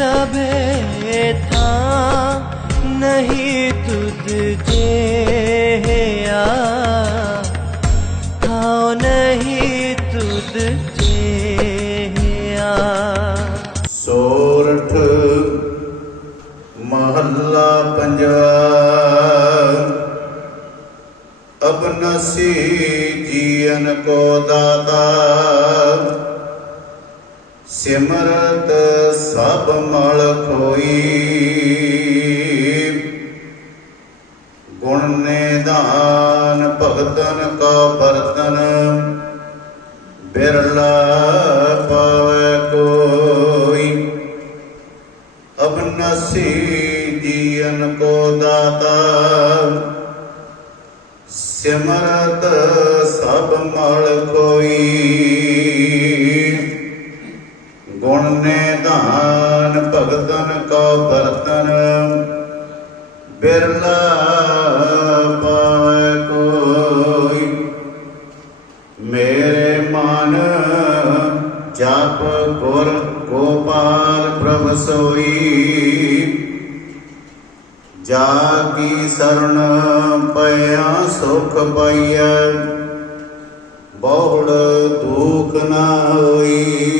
सभे था नहीं तुद जे था नहीं तुद जे सोरठ महला पंजा अब नसी जीवन को दाता सिमरत ਸਭ ਮਲ ਖੋਈ। ਗੁਣ ਨਿਧਾਨ ਭਗਤਨ ਕਾ ਬਰਤਨ ਬਿਰਲਾ ਪਾਵੇ ਕੋਈ। ਅਬਨਸੀ ਜੀਵਨ ਕੋ ਦਾਤਾ, ਸਿਮਰਤ ਸਭ ਮਲ ਕੋਈ ਗੁਣ ਨਿਧਾਨ ਭਗਤਨ ਕਾ ਬਰਤਨ ਬਿਰਲਾ ਪਾਵੇ ਕੋਈ। ਮੇਰੇ ਮਨ ਜਪ ਗੁਰ ਗੋਪਾਲ ਪ੍ਰਭ ਸੋਈ। ਜਾ ਕੀ ਸਰਣ ਪਿਆ ਸੁਖ ਪਾਈਐ। ਬਹੁੜ ਦੁਖ ਨਾ ਹੋਈ।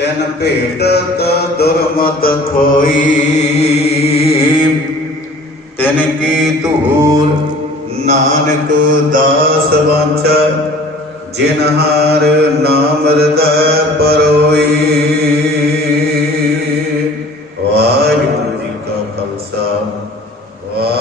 ਤੈਨ ਭੇਟਤ ਦੁਰਮਤ ਖੋਈ। ਤੈਨ ਕੀ ਧੂਰ ਨਾਨਕ ਦਾਸ ਵਾਂਛ ਜਿਨ ਹਾਰ ਨਾਮ ਹਿਰਦੈ ਪਰੋਈ। ਵਾਹਿਗੁਰੂ ਜੀ ਕਾ ਖਾਲਸਾ ਵਾਹਿਗੁਰੂ